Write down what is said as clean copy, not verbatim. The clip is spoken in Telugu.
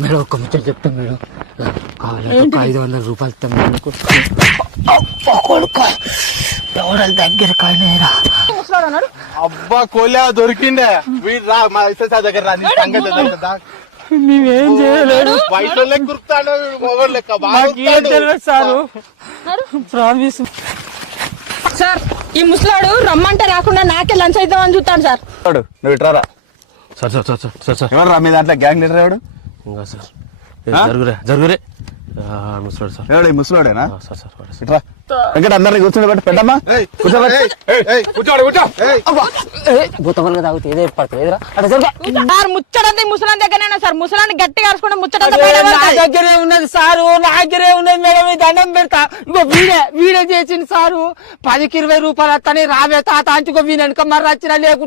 మేడం ఒక్క ముచ్చట చెప్తాం మేడం. కావాలంటే 500 రూపాయలు ఇస్తాం మీకు. ఎవడ దగ్గర కాయనేరా అబ్బా కోలే దొరికిండే వీడు రా మా ఇసా దగ్గర రా నీ సంగతి తెలుసా? మేమేం చేయలేదు బయట లెక్క కురుకుతాడు మొగడు లెక్క సారు. ప్రామిస్ సార్ ఈ ముసలాడు రమ్మంటే రాకుండా నాకే లంచ్ అవుతామని చూస్తాడు సార్. నువ్వు ఇట్రారా sir sir sir sir sir ఎవరు రా మీ దాంట్లో గ్యాంగ్ లీడర్ ఎవడు? ఇంకా సార్ జరుగురే ముసలాడు సార్. ఎవడు ఈ ముసలోడేనా? సార్ సార్ వాడే సార్. ఇట్రా వెంకట అందరినీ కూర్చోబెట్టి పెట్టమ్మా భూతమలుగా తాగుతుంది ఏదో పడుతుంది ఎదురా అటు జరుగు. సార్ ముచ్చడంతా ఈ ముసలాన్ దగ్గరనేనా సార్? ముసలాన్ని గట్టిగా అరుచుకుంటే ముచ్చడంతా నా దగ్గరే ఉన్నది సారు, నా దగ్గరే ఉన్నది మేడం. ఈ దండం పెడతా. ఇంకో వీడే చేసింది సారు. 10కి 20 రూపాయలు వస్తానే రావే తాత అంచుకో వీనెనక మరి వచ్చినా లేకు